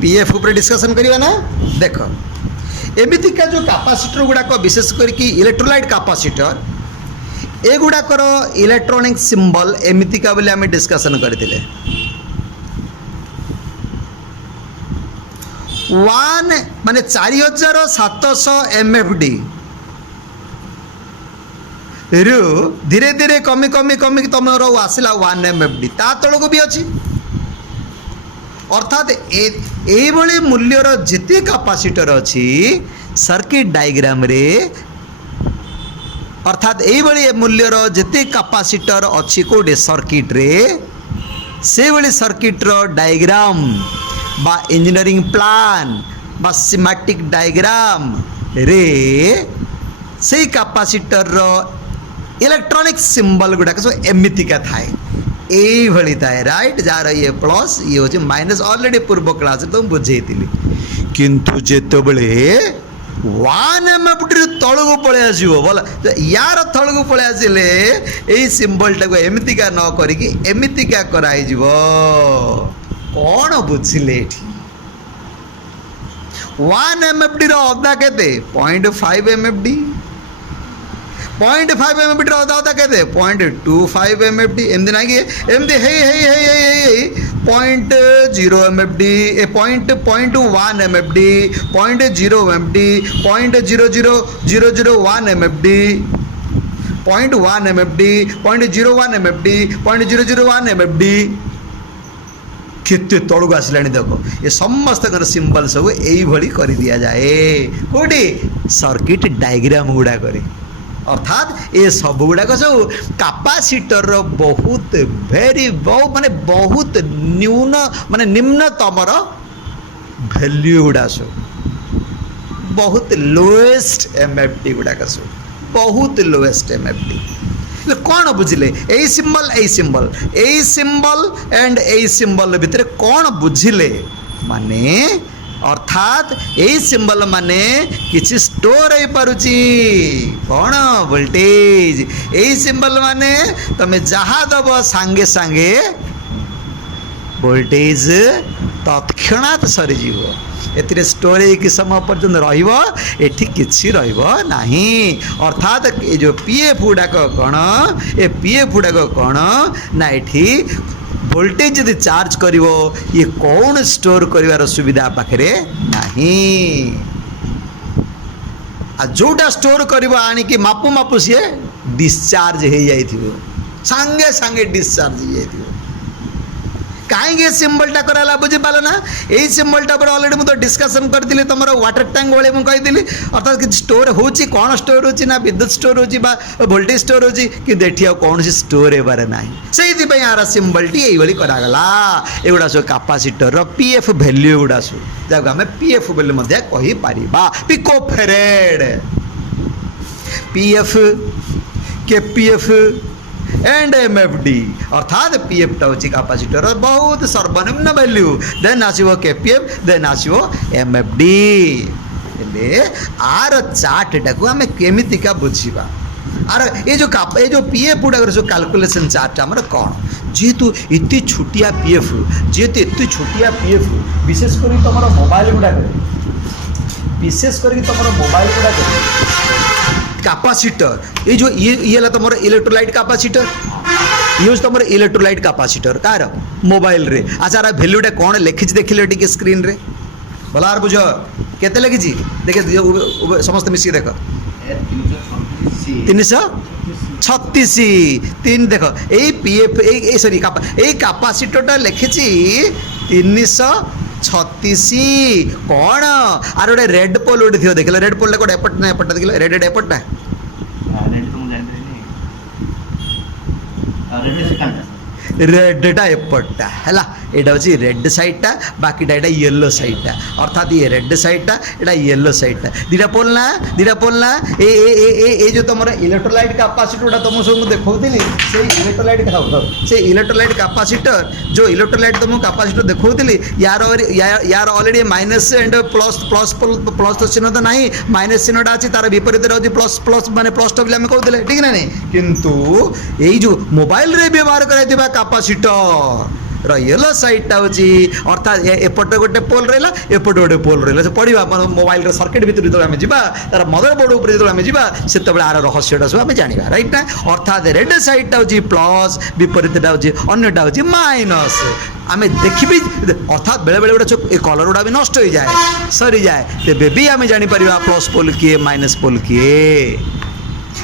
PF ऊपर discussion करिवा ना। देख एमितिका जो कैपेसिटर गुड़ाक विशेष करके इलेक्ट्रोलाइट कैपेसिटर एगुड़ाकर इलेक्ट्रॉनिक सिंबल एमितिका बोली आम डिस्कसन करते 1 माने 4700 MFD रु धीरे धीरे कमी कमी कमी तुम आसला 1 MFD ता तलक भी अच्छी अर्थात ये मूल्यर जिते कैपेसिटर अच्छी सर्किट डायग्राम रे अर्थात ये मूल्यर जिते कैपेसिटर अच्छी कोडे सर्किट रे से भली सर्किट रो डायग्राम बा इंजीनियरिंग प्लान बा सिमेटिक डायग्राम रे से कैपेसिटर रो इलेक्ट्रॉनिक सिंबल गुड़ाक सब एमितिका थाए ये थाए राइट जार ये प्लस ये हूँ माइनस ऑलरेडी पूर्व क्लास तो बुझे किंतु जेत बड़े 1 MFD तलू पलि आसो बोला यार तलू पलि आसिले यही सिंबल टाक एमितिका न करिकी एमितिका कराई कौन बुझिले 1 MFD रो अदा केते 0.5 MFD 0.5 MFD रो अदा केते 0.25 MFD एमदी ना कि एमदी हे 0.0 MFD 0.1 MFD 0.0 MFD 0.00001 MFD 0.1 MFD 0.01 MFD 0.001 MFD केते तलू आसला देख ये समस्त सिंबल सब यही कर दि जाए कौटी सर्किट डायग्राम गुड़ाक अर्थात ये सब गुड़ाक सब कैपेसिटर बहुत वेरी माने बहुत न्यून माने निम्नतम वैल्यू गुड़ा सब बहुत लोएस्ट MFD गुड़ाक सब बहुत लोएस्ट MFD कौन बुझिले यही सिंबल एंड यही सिंबल भितर कौन बुझिले माने अर्थात यही सिंबल माने किसी स्टोर हो पारुची कौन वोल्टेज यही सिंबल माने तमे जहा दब सांगे सांगे वोल्टेज तत्क्षणात सरीजीव एथिरे स्टोर कि समय पर्यंत रही किसी नहीं अर्थात ये जो पीएफ गुड़ाक कौन ये पीएफ गुड़ाक कौन ना ये वोल्टेज यदि चार्ज करिवो ये कौन स्टोर करिवार सुविधा पाखरे नहीं आ जोटा स्टोर करिवो आनिकी मापु मापु सी डिस्चार्ज हो जाइथिवो सांगे सांगे डिस्चार्ज हो जाइथिवो कहीं सिंबलटा कराला बुझीपाल ना यही सिंबलटा पर ऑलरेडी मुझे डिस्कसन करी तुम वाटर टैंक भाई मुझे कही अर्थात कि स्टोर होची कौन स्टोर होची ना विद्युत स्टोर होची बा वोल्टेज स्टोर होची कि एठी कौन स्टोर होबार ना से यार सिंबलटी यही करागला एगुड़ा सब कैपेसिटर पीएफ वैल्यू गुड़ा सब जब आम पीएफ बोली कहीपर pico farad pF KPF and MFD अर्थात पीएफ टा होची कैपेसिटर बहुत सर्वनिम्न वैल्यू देन आसीबो केपीएफ देन आसीबो MFD ले आर चार्ट टाको आमे केमितिका बुझीबा आर ये जो पीएफ गुड़ा जो कैलकुलेशन चार्ट हमर कौन जेहेतु इतनी छुटिया पीएफ जेहेतु इतनी छुटिया पीएफ विशेष कर तुम मोबाइल गुड़ा विशेष कर तुम मोबाइल गुड़ा कैपेसिटर ये जो ये तुम इलेक्ट्रोलाइट कैपेसिटर ये तुम इलेक्ट्रोलाइट कैपेसिटर कार मोबाइल रे अच्छा वैल्यूटा कौन लिखी देखिले टी स्क्रीन रे भला बुझ केते लिखी देखे समस्त मिसिक देख 336 तीन देख यही पीएफ सॉरी यही कैपेसिटरटा लिखी 336 कौन आर गोटे रेड पोल गोटे थी देखिए रेड पोल गोटे एपट ना एपटा देखिए रेड एपट ना रेडटा एपटा है यहाँ हूँ रेड साइडटा बाकीटा यहाँ येलो साइडटा अर्थात ये रेड साइडटा यहाँ येलो साइडटा दीटा पोल ना ये जो तुम इलेक्ट्रोलाइट कैपेसिटर तुम सब देखी से इलेक्ट्रोलाइट से इलेक्ट्रोलाइट कैपेसिटर जो इलेक्ट्रोलाइट तुम कैपेसिटर देखी यार already minus and plus plus plus तो चिन्ह तो ना माइनस चिन्हटा अच्छी तार विपरीत रही प्लस प्लस माने प्लस टा आम कहते ठीक ना नहीं किंतु ये जो मोबाइल रे व्यवहार कराइथिबा कैपेसिटर येलो साइडटा हूँ अर्थात एपटे गोटे पोल रहा एपटे गोटे पोल रहा पढ़ा मोबाइल सर्किट भितर जो आम जा तार मदर बोर्ड उपर जो आम जा से आर रहस्यटा सब आम जाना राइट ना अर्थात रेड साइडटा हूँ प्लस विपरीतटा हूँ अन्यटा हूँ माइनस आम देखी अर्थात बेले बेले गोटे कलर गुड़ा भी नष्ट हो जाए सरी जाए तेरे भी आम जापर प्लस पोल किए माइनस पोल किए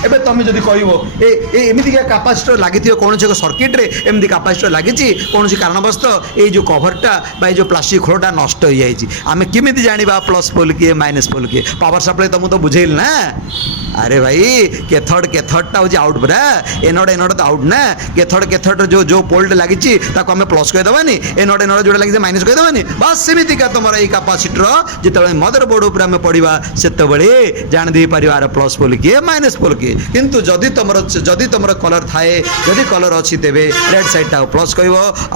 एबे तुम जदि कह एमतीका कैपेसिटर लगी कौन एक सर्किट रे एमती कैपेसिटर लगी कौन कारणवश ये जो कभरटा जो प्लास्टिक खोलटा नष्ट हो जाए आम केमी जाना प्लस पोल किए माइनस पोल किए पावर सप्लाई तुमको तो बुझेल ना अरे भाई केथडटा हूँ आउट पूरा एनोड तो आउट ना केथड जो जो पोल्ट लगी आम प्लस कहीदेवानी एनोड जो लगे माइनस कहीदेवानी बस सेमतीका तुम ये कैपेसिटर जो मदर बोर्ड उपर आम पढ़ा से जान दे पार आर प्लस पोल किए माइनस पोल किए किंतु जदि तुम कलर थाए जदि कलर अच्छी तेरे रेड साइडटा प्लस कह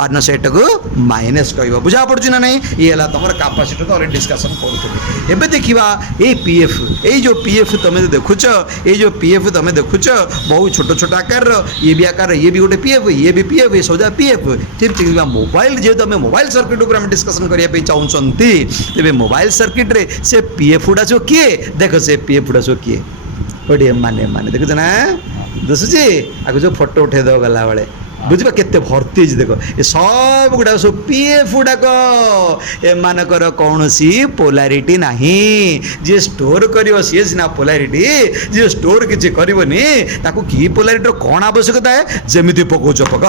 अन्य साइडटा को माइनस कह बुझा पड़ू ना नहीं ये तुम कैपेसिटर तो अलरेडी डिस्कसन करें देखा ये पीएफ ये जो पीएफ तुम देखुच ये जो पीएफ तुम देखुच बहुत छोट छोट आकार ये भी आकार ये भी गोटे पीएफ ये भी पीएफ ये सब पीएफ ठीक मोबाइल जेहेतु आम मोबाइल सर्किट उपर डिस्कसन करने चाहते तेज मोबाइल सर्किट रे से पीएफ गुड़ा सब किए देख से पीएफ गुड़ा सब किए बढ़िया माने माने देखुच ना दुसुची आगे जो फोटो उठे दो गला बेले बुझा केते भर्ती देख ये सब गुड़ा सब पीएफ गुड़ाक एमानकर कौन सी पोलारिटी नहीं जी स्टोर कर सी सीना पोलारिटी जी स्टोर किसी करनी ताकू की पोलारिटी कौन आवश्यकता है जमी पकाच पक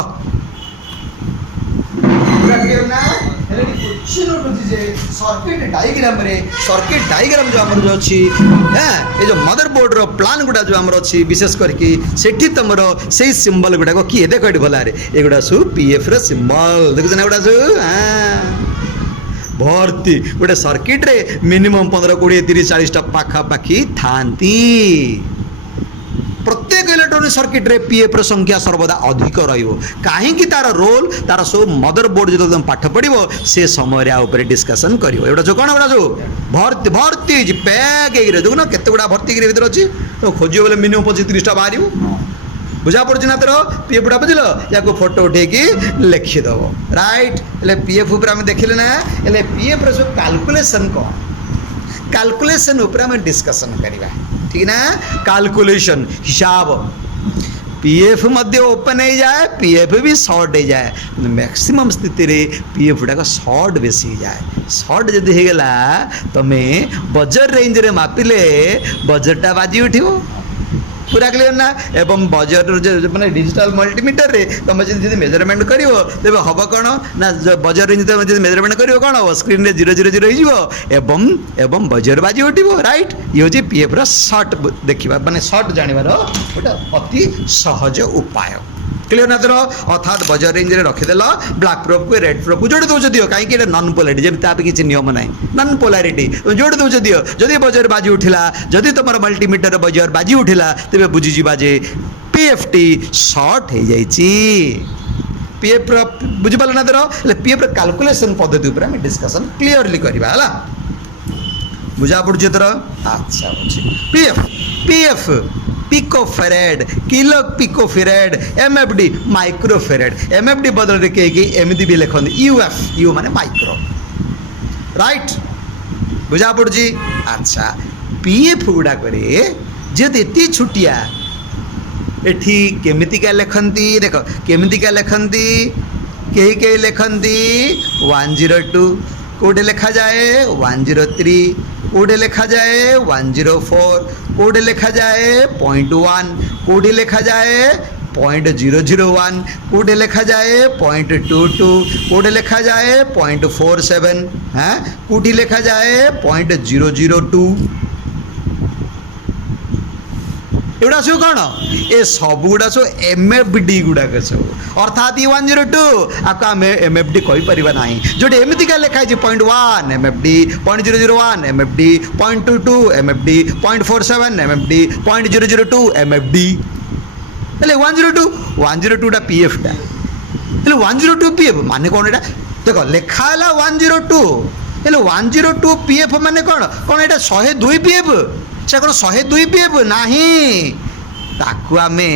सर्किट डायग्राम जो आमर जो अच्छी ये जो मदर बोर्ड रो प्लान गुड़ा जो आमर अच्छी विशेष करके सेठी तुम से सिंबल गुड़ाक किए देख ये गला एगुड़ा सब पीएफ रो सिंबल देखुच ना गुड़ा सब भर्ती गोटे सर्किट रे मिनिमम 15-20-30-40 पाखापाखी थांती प्रत्येक इलेक्ट्रोनिक सर्किट रे पीएफ रो संख्या सर्वदा अधिक रहिबो काहेकि तार रोल तार सब मदर बोर्ड जो तुम पाठ पढ़ो से समय ऊपर डिस्कसन करिवो एटा जो कोन जो भर्ती भर्ती जी पैक देखो ना केते गुडा भर्ती के भीतर अछि तो खोजियो बोले मिनिमम 25-30 बाहरियो बुझा पड़छ ना तोर पीएफ गुडा बुझलो या को फोटो उठे की लिखि दबो राइट ले पीएफ ऊपर हम देखिले ना ले पीएफ रो सब कैलकुलेशन को कैलकुलेशन ऊपर हम डिस्कसन करिवा ठीक ना कैलकुलेशन हिसाब पीएफ मध्य ओपन हो जाए पीएफ भी शॉर्ट हो जाए मैक्सिमम स्थिति रे पीएफ गुड़ाक शॉर्ट बेसी जाए शॉर्ट जदि हो गला तुम्हें बजर रेंज रे मापिले बजरटा बाजी उठिबो पूरा क्लियर ना एवं बजर माने डिजिटल मल्टीमीटर रे तुम जब मेजरमेंट कर तेज हम कौन ना बजर रेंज तुम जब मेजरमेंट कर कौन हम स्क्रीन रे 000 एवं एवं बजर बाजी उठिबो राइट ये हूँ पीएफ रो शॉर्ट देखा माने शॉर्ट जानिबार गोटे अति सहज उपाय क्लियर ना तर अर्थात बजर रेंज रे रखिदेल ब्लैक प्रूफ को रेड प्रूफ को जोड़ी दौच दियो कहीं नन पोलारिटी जब ताप किसी नियम ना नन पोलारिटी जोड़ी दौच दियो जदि बजर बाजी उठिला जदि तुम मल्टीमीटर बजर बाजी उठिला तेरे बुझीजा जे पीएफटी शॉर्ट हो जाइए पीएफ बुझिपाल ना तर पीएफ कैलकुलेशन पद्धति उपर हम डिस्कसन क्लीयरली करवा है बुझा पड़े तर अच्छा PF PF picofarad kilo picofarad MFD microfarad MFD बदल कहीं एमती भी लिखते यूएफ यू माने माइक्रो राइट बुझा पड़ी अच्छा पीएफ गुड़ाक जेहेतु एति छुटिया एठी केमितिका लिखती देख केमितिका लिखती कहीं लिखती 102 कोडे लिखा जाए 103 कोडे लिखा जाए 104 कोडे लिखा जाए 0.1 कोडे लिखा जाए 0.001 कोडे लिखा जाए 0.22 कोडे लिखा जाए 0.47 हाँ कोडी लिखा जाए 0.002 एगुड़ा सब कौन ए सब गुड़ा सब MFD गुड़ाक सब अर्थात 102 आपको आम MFD कहीपर ना जो एमतीका लिखाई 0.1 MFD 0.001 MFD 0.22 MFD 0.47 MFD 0.002 MFD 102 PF टा 102 PF माने कौन एटा देख लिखा 102 102 PF माने कौन कौन एटा 102 PF से कौन 102 PF नहीं ताकू आमे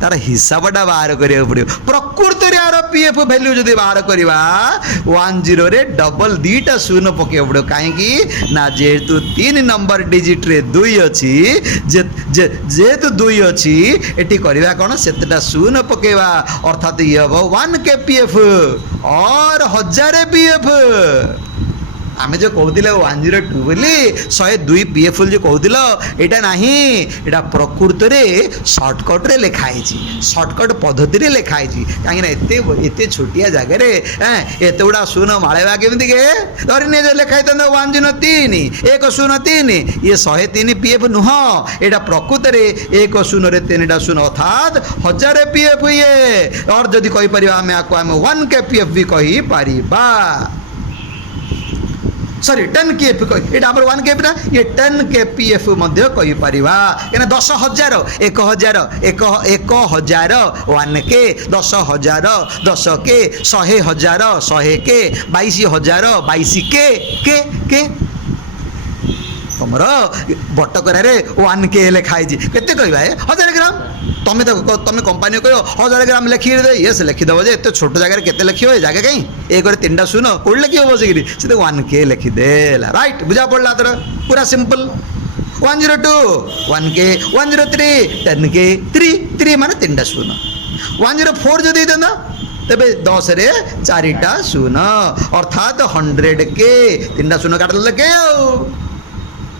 तार हिसाबटा बाहर करिया पड़ो प्रकृत रे यार पीएफ वैल्यू जदि बाहर करवा 10 रे डबल दीटा शून्य पके पड़ो कहीं ना जेहेतु 3 नंबर डिजिट रे 2 अच्छी जेहेतु 2 अच्छी एटी करवा कौन सेतटा शून्य पकेवा अर्थात ये हम 1 के पीएफ और 1000 पीएफ आमे जो कहते 102 बोली 102 PF जो कहते यहाँ ना यहाँ प्रकृत में सर्टकट रे लिखाई सर्टकट पद्धति रे लिखाई कहीं एत छोटिया जगह एत गुड़ा शून्य माड़ेवा केमी के धरनी लिखाई 103 103 ये 103 PF नुह यहाँ प्रकृत में 1 0 3 शून्य अर्थात 1000 PF ये और जदि कहीपर आम आपको आम 1 के PF भी कहीपर सॉरी 10 के ये 1 के ना ये 10 के PF कहीपर क्या 10,000 1,000 1,000 1 के 10,000 10 के 100,000 100 के 22,000 22 के तुम बटकर 1 के लिखाई केते कहवा 1000 ग्राम तुम्हें तो तुम कंपानी कह 1000 ग्राम लिखिदे येस लिखिदेव जे एत छोट जगह के लिख जगह कहीं एक 3टा शून्य कौट लिख बसिक से 1 के लिखिदे राइट बुझा पड़ा तर पूरा सिंपल 102 1 के 103 10 के 3 माने 3टा शून्य 104 जो देना तेरे 10 रे 4टा शून्य अर्थात 100 के 3टा शून्य काट लगे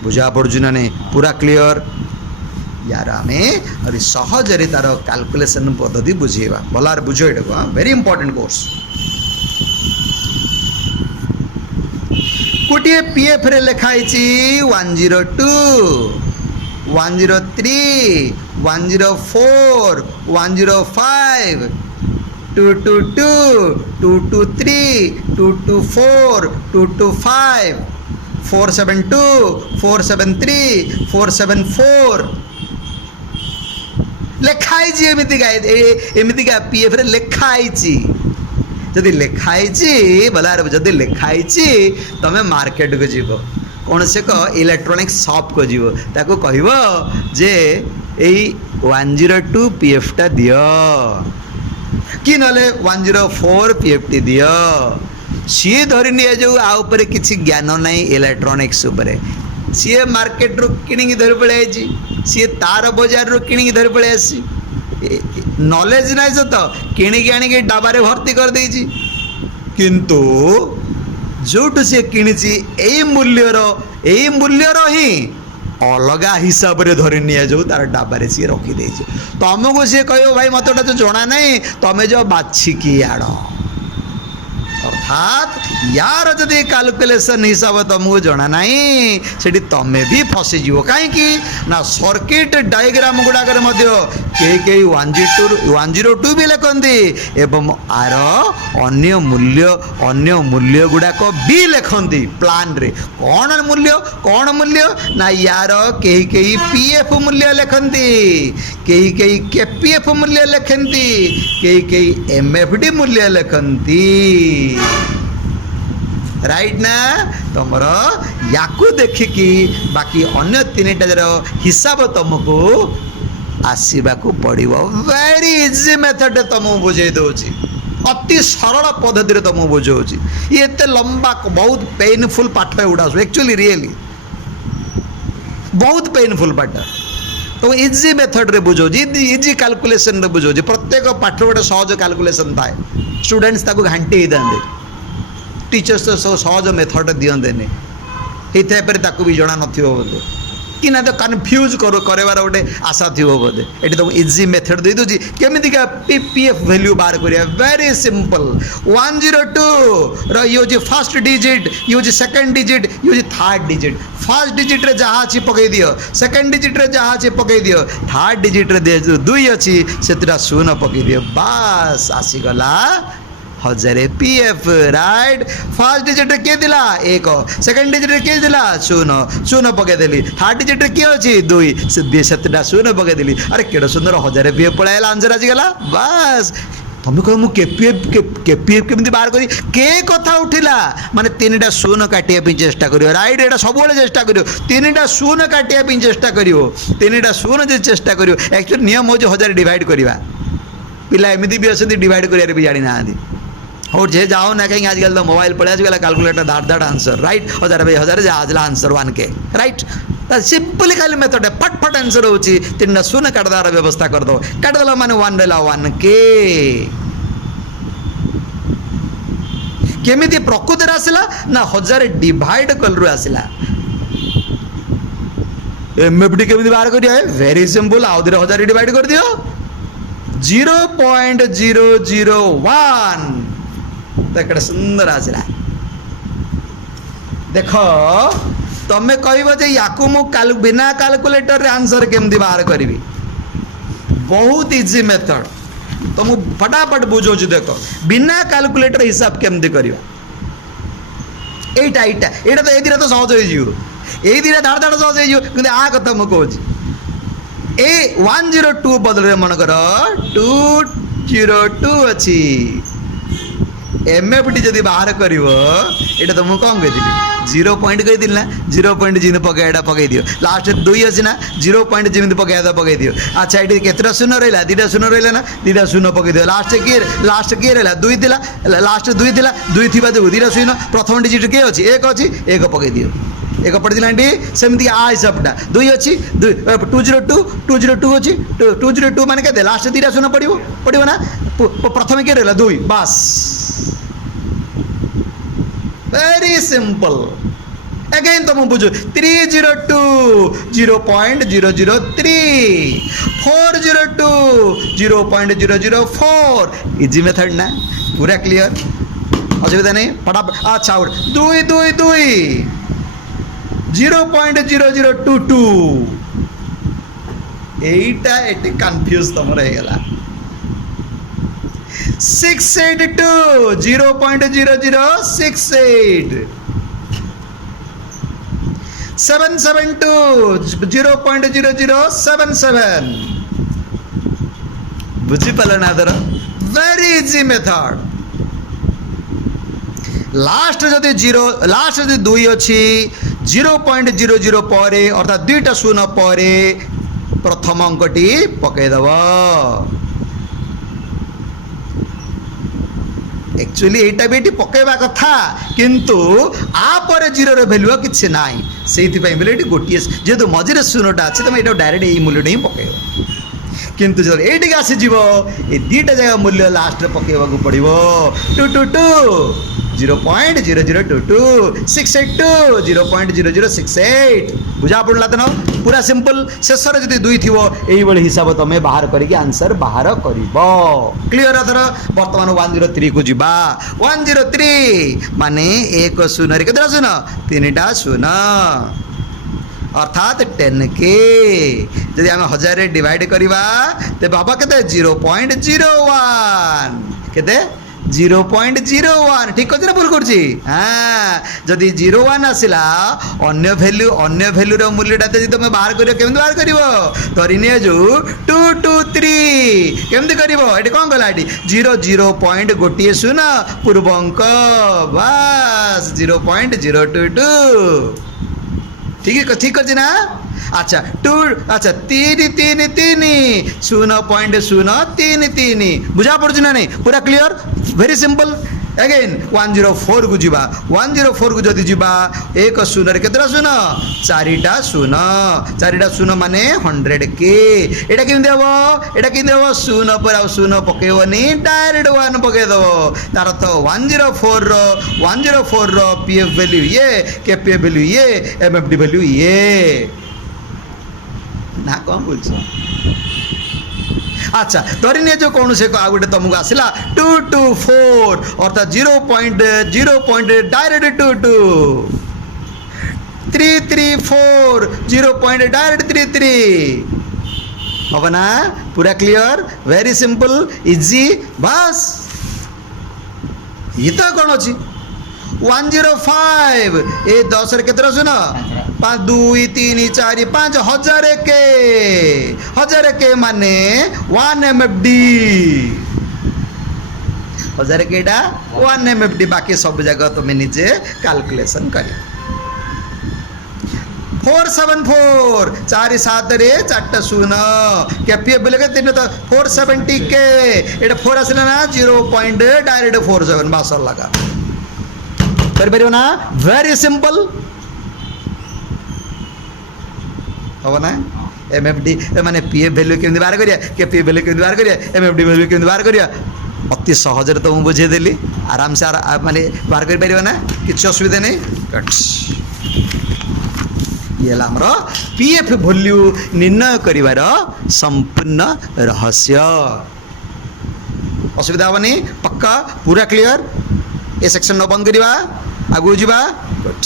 बुझा पड़ू ना नहीं पूरा क्लियर यार आम अरे सहजरे तार कैलकुलेशन पद्धति बुझेगा भलार बुझ ये वेरी इंपोर्टेंट कोर्स गोटे पीएफ रे लिखाई 102 103 104 105 222 223 224 225 472 473 474 लिखाई एमतीका पीएफ रे लिखाई जदि लिखाई भलार जदि लिखाई तुम मार्केट को जीव कौन से इलेक्ट्रोनिक शॉप को जीव ताको कहब जे 102 PF टा दियो कि नले 104 PF टी दियो सी धरनी जो आउपर किसी ज्ञान ना इलेक्ट्रोनिक्स उपरे सी मार्केट रू कि धरी पलि सी तार बजार रू कि धरी पलि आसी नॉलेज ना तो किणिकी आनिकी डबारे भर्ती कर देछि किंतु जोटू सी किणिची एई मूल्यर ही अलग हिसाब से धरी नि जो तार डबारे सी रखी देछि तुमको सी कह भाई मत तो जना नहीं तुम्हें जो बाछिकी आड़ अर्थात यार जदि कैलकुलेशन हिसाब तुमको जना नहीं सेठी तमें भी फसीज कहीं ना सर्किट डायग्राम गुड़ाक कई 102 भी लिखती एवं आर अन्य मूल्य गुड़ाक भी लिखती प्लान रे कौन मूल्य ना यार कई पीएफ मूल्य लिखती कई केपीएफ मूल्य लिखती कई एमएफडी मूल्य लिखती राइट ना तुम याकू देखिकी बाकी अन्य 3टा हिसाब तुमको आसवाक पड़ो वेरी इजी मेथड तुमको बुझे दूसरी अति सरल पद्धति तुमको बुझाऊँगी ये एते लंबा बहुत पेनफुल पाठ एगुड़ा एक्चुअली रियली बहुत पेनफुल पाठ तो इजी मेथड रे बुझाऊँ इजी कैलकुलेशन रे बुझाऊँ प्रत्येक पाठ गोटे सहज कैलकुलेशन थाए स्टूडेंट्स ताको घांटी ही था टीचर्स तो सहज मेथड दिखते नहीं भी जना नथिबो बोले कि ना तो कन्फ्यूज करार गोटे आशा थी बोधे ये तुम इजी मेथड दे दूसरी केमिका पीपीएफ वैल्यू बाहर करिया वेरी सिंपल 102 ये हूँ फर्स्ट डिजिट ये हूँ सेकेंड डिजिट ये हूँ थर्ड डिजिट फर्स्ट डिजिट रे जहाँ अच्छी पकई दियो सेकेंड डिजिट रे जहाँ अच्छी पकई दियो थर्ड डिजिट रे दुई अच्छी से शून्य पकई दियो बास आसीगला 1000 पीएफ राइट फर्स्ट डिजिट रे किए दिला एक सेकंड डिजिट रे किए दिला शून्य शून्य पके देली थर्ड डिजिट रे किए अछि दुई से सेतटा शून्य पके देली अरे केडो सुंदर 1000 पीएफ पळाइला आंसर आसी गला बस तुम कह मु केपीएफ केमती बाहर करी के कथा उठिला माने तीनटा शून्य काटिया पे चेष्टा करियो राइट एटा सब बेले चेष्टा करियो तीनटा शून्य काटिया पे चेष्टा करियो तीनटा शून्य जे चेष्टा करियो एक्चुअली नियम हो 1000 डिवाइड करवा पिला एमती भी असती डिवाइड करियारे भी जानि ना और जे जाओ ना कहीं आजकल तो मोबाइल पड़े आजकल कैलकुलेटर धाड़ आंसर राइट 1000 बाई 1000 आज आंसर 1K राइट सिंपली खाली मेथड फट फट आंसर हो तीन शून्य काटदार व्यवस्था कर दो काटदेल माने 1 रहा 1K केमिति प्रकृति आसला ना 1000 डिवाइड कलु आसला एमएफडी केमिति बाहर करिया वेरी सिंपल आउ 1000 डिवाइड कर दियो 0.001 तो सुंदर आसला देख तमें कह याकू मु बिना कैलकुलेटर रे आंसर केमती बाहर करी बहुत इजी मेथड तो मु फटाफट बुझो देख बिना कैलकुलेटर हिसाब केमती करवा एटा तो ए तो सहज हो ये धाड़ धाड़ सहज हो आ कथा मुझे कहूँ ए 102 बदल मनकर 202 अच्छी एमएफडी जदि बाहर कर तो मुझे कौन कही 0 पॉइंट कही ना 0 पॉइंट जिन पकड़ा पकई दियो लास्ट 2 अच्छी ना 0 पॉइंट जमी पकड़ा पकई दियो अच्छा ये केतटा शून्य रहा 2टा शून्य रहा ना 2टा शून्य पकई दियो लास्ट किए रहा 2 थी लास्ट 2 थी 2 थी 2टा शून्य प्रथम डिजिट किए अच्छी 1 अच्छी 1 पकई दियो एक पड़ी दिला सेमती आ हिसाबटा 2 अच्छी 202 अच्छी 202 मान के लास्ट 2टा शून्य पड़ो ना प्रथम किए रहा 2 बास वेरी सिंपल अगेन तुम बुझो 302 0.003 402 0.004 इजी मेथड ना पूरा क्लियर असुविधा नहीं फटाफट अच्छा 222 0.0022 एटा एटे कंफ्यूज तुम रहेगा 682 0.0068 772 0.0077 बुझीपाल ना दर वेरी इजी मेथड लास्ट जदि 0 लास्ट जदि 2 अच्छी 0.00 पर अर्थात 2टा शून्य पर प्रथम अंकटी पकईदेव एक्चुअली एटा भी पकेबा कथा किंतु आपर 0 भैल्यू किसी ना से बोले गोटे जेहेतु मझे शून्यटा अच्छे तुम ये डायरेक्ट यही मूल्य ही पकेब किंतु जो ये आसीज ये 2टा जगह मूल्य लास्ट पकेबा पड़ो 222 0.0022 682 0.0068 बुझा पड़ा तो ना पूरा सिंपल शेष जी 2 थी यही हिसाब तुम बाहर करके आंसर बाहर कर क्लीयर अथर बर्तमान 103 को जीवा 103 माने 1 शून्य केतटा शून्य 3टा शून्य अर्थात 10K जदि आम 1000 डिवाइड करवा तेज हम के 0.01 के 0.01 ठीक अच्छे ना भूल कर हाँ जदि 01 आसला अन्य भैल्यूर मूल्यटा तुम बाहर कर बाहर कर धरी जो 223 केमती कर कौन कला 0 पॉइंट गोटे शून्य पूर्व अंक बस 0.022 ठीक अच्छे ना अच्छा 2 अच्छा 3 0.033 बुझा पड़ू ना नहीं पूरा क्लियर वेरी सिंपल अगेन 104 को जीवा 104 को जदि जीवा 1 शून्य केतटा शून्य 4टा शून्य माने 100K एटा केमती हम एटा केमती हम शून्य पर आ शून्य पकेबनी डायरेक्ट 1 पकेदेव तार अर्थ 104 पीएफ वैल्यू ये केपीएफ वैल्यू ये एमएफडी वैल्यू ये ना कौन बोल अच्छा धरी नहीं जो कौन से गोटे तुमको आसला 224 अर्थात 0.0 डायरेक्ट 22 334 0 डायरेक्ट 33 हम ना पूरा क्लियर वेरी सिंपल इजी बस ये तो कौन अच्छी 105 ए 10 रे केतरा सुन 5 2 3 4 5 1000 के माने 1 MFD 1000 के 1 MFD बाकी सब जगह तुम निजे कैलकुलेशन कर 474 4 7 रे 4 शून्य केपीएफ बोले के 3 तो 470 के एटा 4 आसला ना 0 पॉइंट डायरेक्ट 47 बासर लगा कर परियो ना वेरी सिंपल हो ना एमएफडी माने पीएफ वैल्यू केमि बाहर करिया केपीएफ वैल्यू केमि बाहर करिया एमएफडी वैल्यू केमि बाहर करिया अति सहज रे तो मु बुझे देली आराम से माने बाहर कर परियो ना किछ असुविधा नहीं ये हमरो पीएफ वैल्यू निर्णय करिवार संपूर्ण रहस्य असुविधा होनी पक्का पूरा क्लियर ए सेक्शन न बंद करिवा आगु जीवा गुड